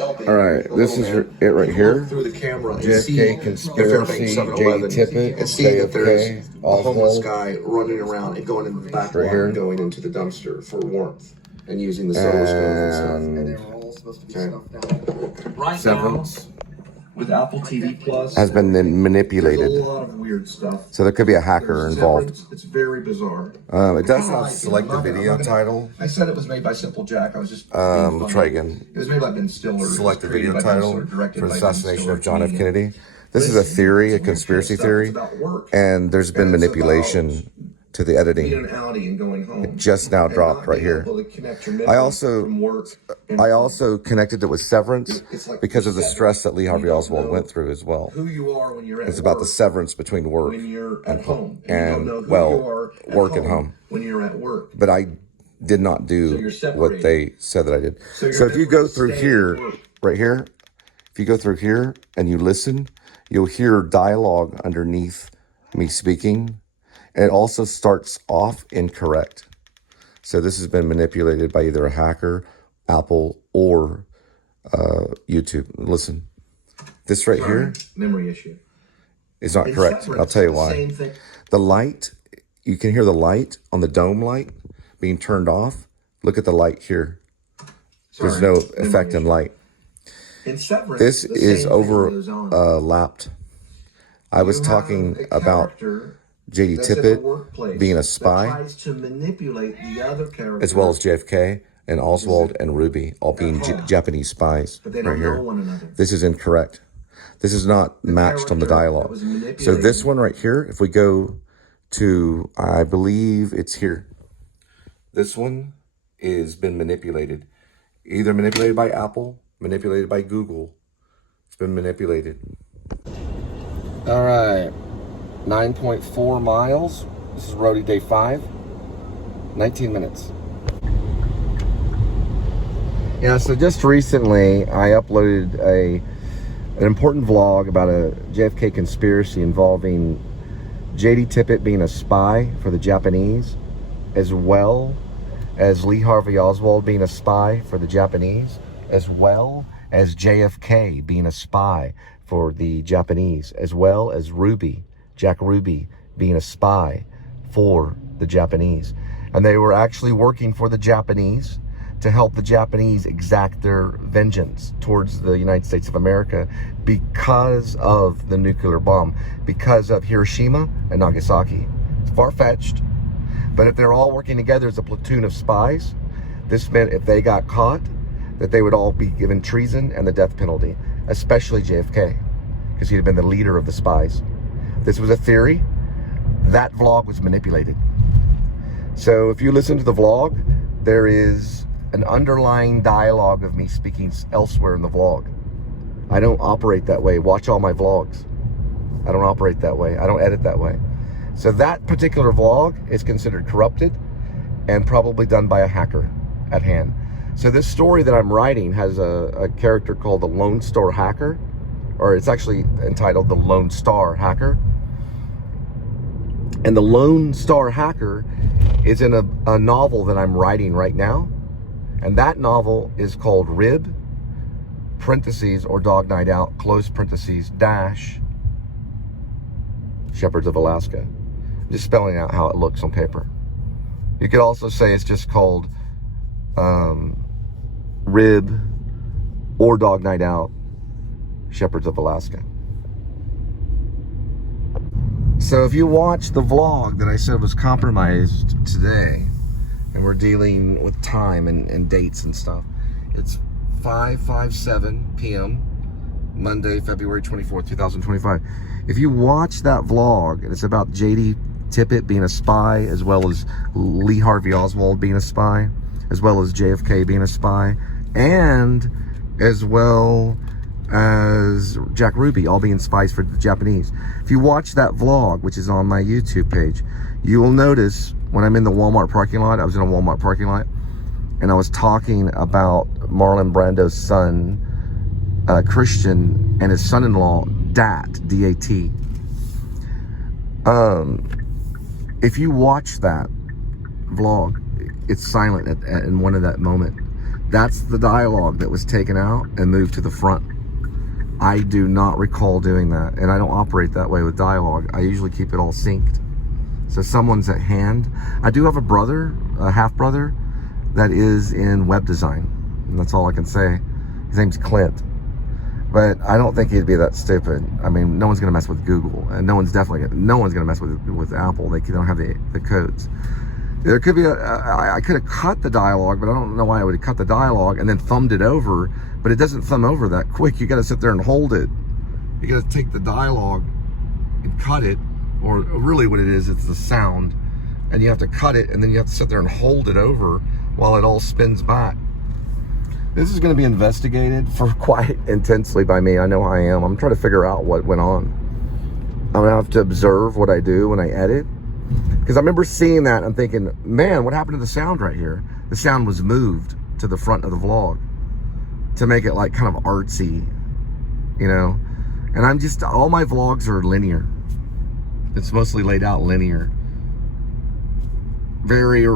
All right, this is it right here. Through the camera and JFK conspiracy, J.D. Tippit, and see that there's a homeless Oswald. guy running around and going into the back Right lot here. and going into the dumpster for warmth and using the solar stove and stuff. And they were all supposed to be stuffed down. Right Severance now, with Apple TV Plus, has been manipulated. there's a lot of weird stuff. So there could be a hacker There's involved. Severance. It's very bizarre. It does not select the video title. I said it was made by Simple Jack. I was just Try again. It was made by Ben Stiller. Select the It was created video by Ben title Stiller, directed for by the Ben assassination Stiller, of John F. comedian. Kennedy. This is a theory, a conspiracy theory, and there's been And it's manipulation to the Being editing. an Audi and going home. Just now And dropped not right being here. able to connect your I midnight also from work and I also connected it with severance It's like because of the severance. stress that Lee Harvey You don't Oswald know went through as well. who you are when you're at It's about the work, severance between work when you're at home. You and don't know who well, you are at work and home. when you're at work. But I did not So do you're separated. what they said that I did. So you're So if you never go through staying here, at work. right here, if you go through here and you listen, you'll hear dialogue underneath me speaking. And it also starts off incorrect. So this has been manipulated by either a hacker, Apple, or YouTube. Listen, this right here Memory issue. is not And correct. severance, I'll tell you the why. Same thing. The light, you can hear the light on the dome light being turned off. Look at the light here. There's Sorry, no memory effect in issue. light. In severance, This the is same thing goes on. overlapped. I was You have talking a about character J.D. that's in the Tippit workplace being a that spy, tries to manipulate the other character, as well as JFK and Oswald and Ruby, all being Japanese spies but they right don't know here. one another. This is incorrect. This is not matched on the character that dialogue. was So manipulated. this one right here, if we go to, I believe it's here. This one is been manipulated. Either manipulated by Apple, manipulated by Google. It's been manipulated. All right. 9.4 miles. This is Roadie day 5. 19 minutes. Yeah, so just recently I uploaded an important vlog about a JFK conspiracy involving J.D. Tippit being a spy for the Japanese, as well as Lee Harvey Oswald being a spy for the Japanese, as well as JFK being a spy for the Japanese, as well as Jack Ruby being a spy for the Japanese. And they were actually working for the Japanese to help the Japanese exact their vengeance towards the United States of America because of the nuclear bomb, because of Hiroshima and Nagasaki. It's far-fetched, but if they're all working together as a platoon of spies, this meant if they got caught, that they would all be given treason and the death penalty, especially JFK, because he had been the leader of the spies. This was a theory. That vlog was manipulated. So if you listen to the vlog, there is an underlying dialogue of me speaking elsewhere in the vlog. I don't operate that way. Watch all my vlogs. I don't operate that way. I don't edit that way. So that particular vlog is considered corrupted and probably done by a hacker at hand. So this story that I'm writing has a character called the Lone Star Hacker, or it's actually entitled The Lone Star Hacker. And the Lone Star Hacker is in a novel that I'm writing right now. And that novel is called Rib, parentheses, or Dog Night Out, close parentheses, dash, Shepherds of Alaska. I'm just spelling out how it looks on paper. You could also say it's just called Rib or Dog Night Out, Shepherds of Alaska. So if you watch the vlog that I said was compromised today, and we're dealing with time and dates and stuff, it's 5:57 p.m. Monday, February 24th, 2025. If you watch that vlog, and it's about J.D. Tippit being a spy, as well as Lee Harvey Oswald being a spy, as well as JFK being a spy, and as well as Jack Ruby, all being spies for the Japanese. If you watch that vlog, which is on my YouTube page, you will notice when I'm in the Walmart parking lot, I was in a Walmart parking lot, and I was talking about Marlon Brando's son, Christian, and his son-in-law, Dat, D-A-T. If you watch that vlog, it's silent in one of that moment, That's the dialogue that was taken out and moved to the front. I do not recall doing that, and I don't operate that way with dialogue. I usually keep it all synced. So someone's at hand. I do have a brother, a half brother, that is in web design, and that's all I can say. His name's Clint, but I don't think he'd be that stupid. I mean, no one's gonna mess with Google, and no one's gonna mess with Apple. They don't have the codes. There could be I could have cut the dialogue, but I don't know why I would have cut the dialogue and then thumbed it over. But it doesn't thumb over that quick. You got to sit there and hold it. You got to take the dialogue and cut it, or really what it is, it's the sound, and you have to cut it, and then you have to sit there and hold it over while it all spins back. This is going to be investigated for quite intensely by me. I know I am. I'm trying to figure out what went on. I'm going to have to observe what I do when I edit. Because I remember seeing that and thinking, man, what happened to the sound right here? The sound was moved to the front of the vlog to make it like kind of artsy, you know? And all my vlogs are linear. It's mostly laid out linear. Very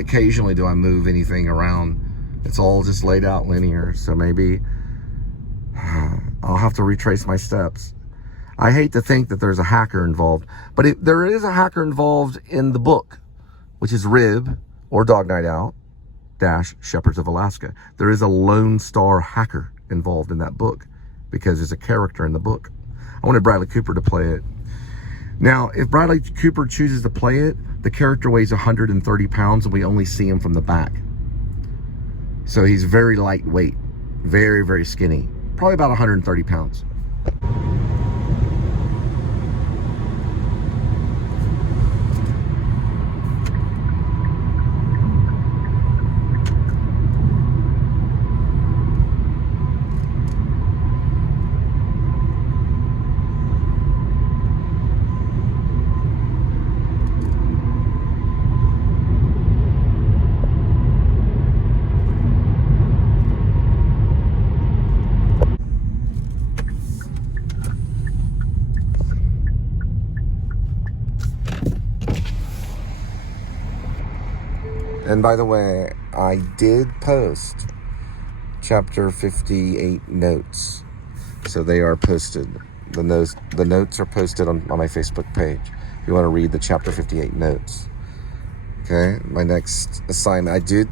occasionally do I move anything around. It's all just laid out linear. So maybe I'll have to retrace my steps. I hate to think that there's a hacker involved, but there is a hacker involved in the book, which is Rib, or Dog Night Out, Shepherds of Alaska. There is a Lone Star hacker involved in that book because there's a character in the book. I wanted Bradley Cooper to play it. Now, if Bradley Cooper chooses to play it, the character weighs 130 pounds and we only see him from the back. So he's very lightweight, very, very skinny, probably about 130 pounds. And by the way, I did post chapter 58 notes. So they are posted. The notes are posted on my Facebook page. If you want to read the chapter 58 notes. Okay, my next assignment. I did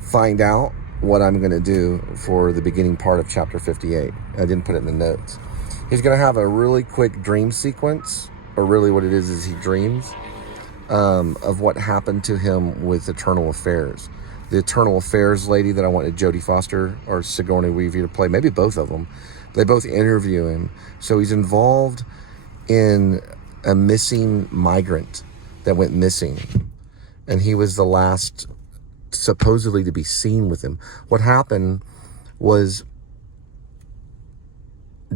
find out what I'm going to do for the beginning part of chapter 58. I didn't put it in the notes. He's going to have a really quick dream sequence, or really what it is he dreams. Of what happened to him with Eternal Affairs. The Eternal Affairs lady that I wanted Jodie Foster or Sigourney Weaver to play, maybe both of them. They both interview him. So he's involved in a missing migrant that went missing. And he was the last supposedly to be seen with him. What happened was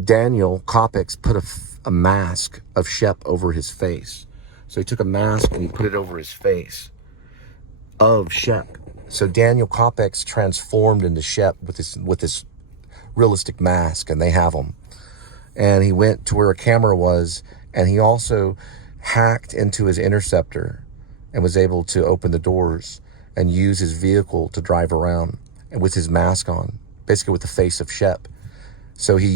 Daniel Kopix put a mask of Shep over his face. So he took a mask and he put it over his face of Shep. So Daniel Kopix transformed into Shep with this realistic mask, and they have him. And he went to where a camera was, and he also hacked into his interceptor and was able to open the doors and use his vehicle to drive around, and with his mask on, basically with the face of Shep. So he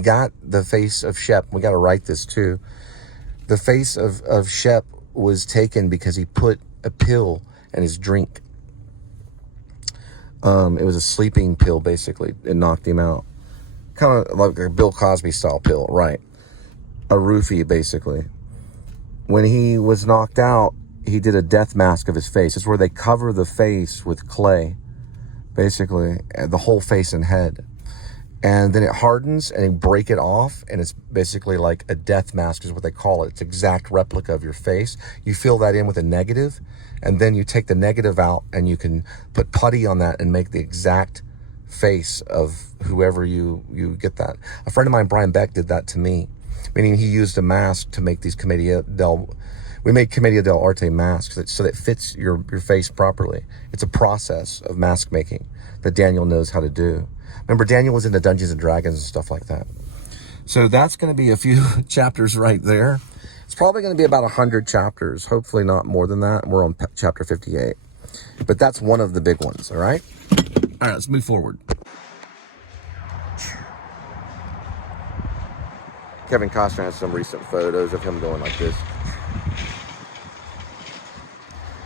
got the face of Shep. We got to write this too. The face of Shep was taken because he put a pill in his drink. It was a sleeping pill, basically. It knocked him out. Kind of like a Bill Cosby style pill, right? A roofie, basically. When he was knocked out, he did a death mask of his face. It's where they cover the face with clay, basically, the whole face and head. And then it hardens and they break it off, and it's basically like a death mask is what they call it. It's exact replica of your face. You fill that in with a negative, and then you take the negative out and you can put putty on that and make the exact face of whoever you get that. A friend of mine, Brian Beck, did that to me, meaning he used a mask to make these we made Commedia dell'arte masks so that it fits your face properly. It's a process of mask making that Daniel knows how to do. Remember, Daniel was into Dungeons and Dragons and stuff like that. So that's going to be a few chapters right there. It's probably going to be about 100 chapters, hopefully not more than that. We're on chapter 58. But that's one of the big ones, all right? All right, let's move forward. Kevin Costner has some recent photos of him going like this.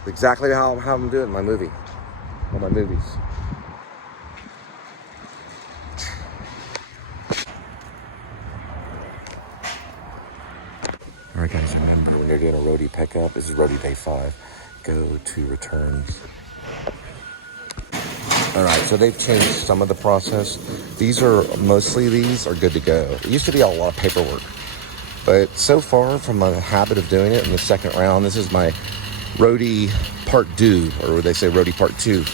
Exactly how I'm doing in my movie. All my movies. All right, guys, remember when you're doing a roadie pickup, this is roadie day 5. Go to returns. All right, so they've changed some of the process. These are good to go. It used to be a lot of paperwork, but so far from my habit of doing it in the second round, this is my roadie part 2, or they say roadie part 2.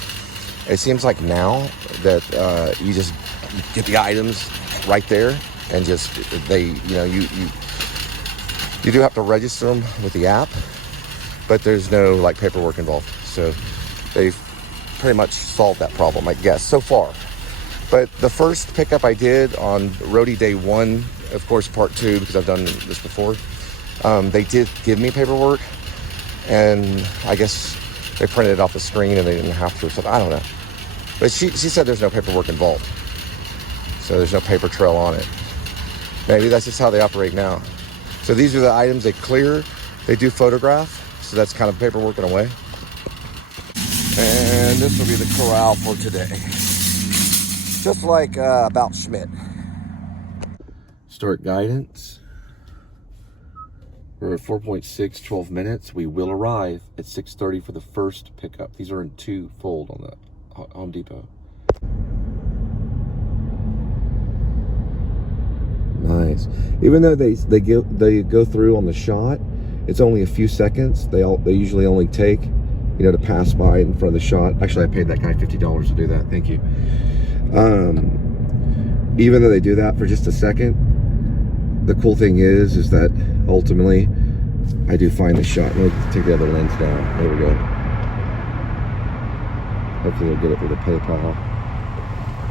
It seems like now that you just get the items right there, and just you do have to register them with the app, but there's no like paperwork involved. So they've pretty much solved that problem, I guess, so far. But the first pickup I did on roadie day 1, of course, part 2, because I've done this before, they did give me paperwork, and I guess they printed it off the screen and they didn't have to or something. I don't know. But she said there's no paperwork involved. So there's no paper trail on it. Maybe that's just how they operate now. So these are the items they clear. They do photograph. So that's kind of paperwork in a way. And this will be the corral for today. Just like about Schmidt. Start guidance. We're at 4.6, 12 minutes. We will arrive at 6:30 for the first pickup. These are in 2 fold on the Home Depot. Nice. Even though they go through on the shot, it's only a few seconds. They usually only take, to pass by in front of the shot. Actually, I paid that guy $50 to do that. Thank you. Even though they do that for just a second, the cool thing is that ultimately I do find the shot. Let me take the other lens down. There we go. Hopefully we'll get it through the PayPal.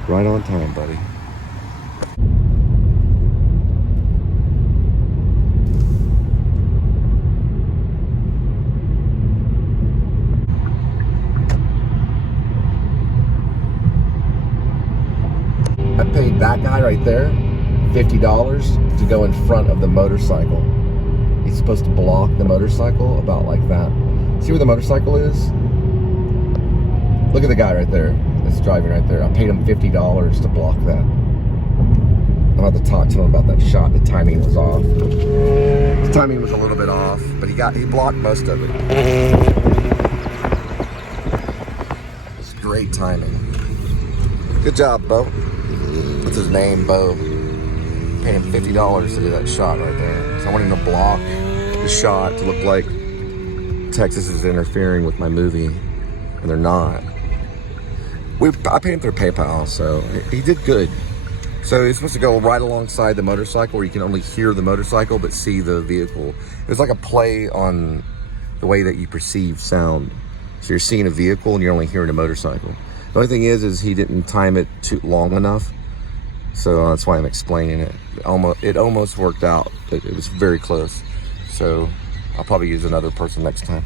Right on time, buddy. I paid that guy right there $50 to go in front of the motorcycle. He's supposed to block the motorcycle about like that. See where the motorcycle is? Look at the guy right there that's driving right there. I paid him $50 to block that. I'm about to talk to him about that shot. The timing was off. The timing was a little bit off, but he blocked most of it. It's great timing. Good job, Bo. What's his name, Bo? Paid him $50 to do that shot right there. So I want him to block the shot to look like Texas is interfering with my movie, and they're not. I paid him through PayPal, so he did good. So he's supposed to go right alongside the motorcycle where you can only hear the motorcycle but see the vehicle. It was like a play on the way that you perceive sound. So you're seeing a vehicle and you're only hearing a motorcycle. The only thing is he didn't time it too long enough. So that's why I'm explaining it. It almost worked out. It was very close. So I'll probably use another person next time.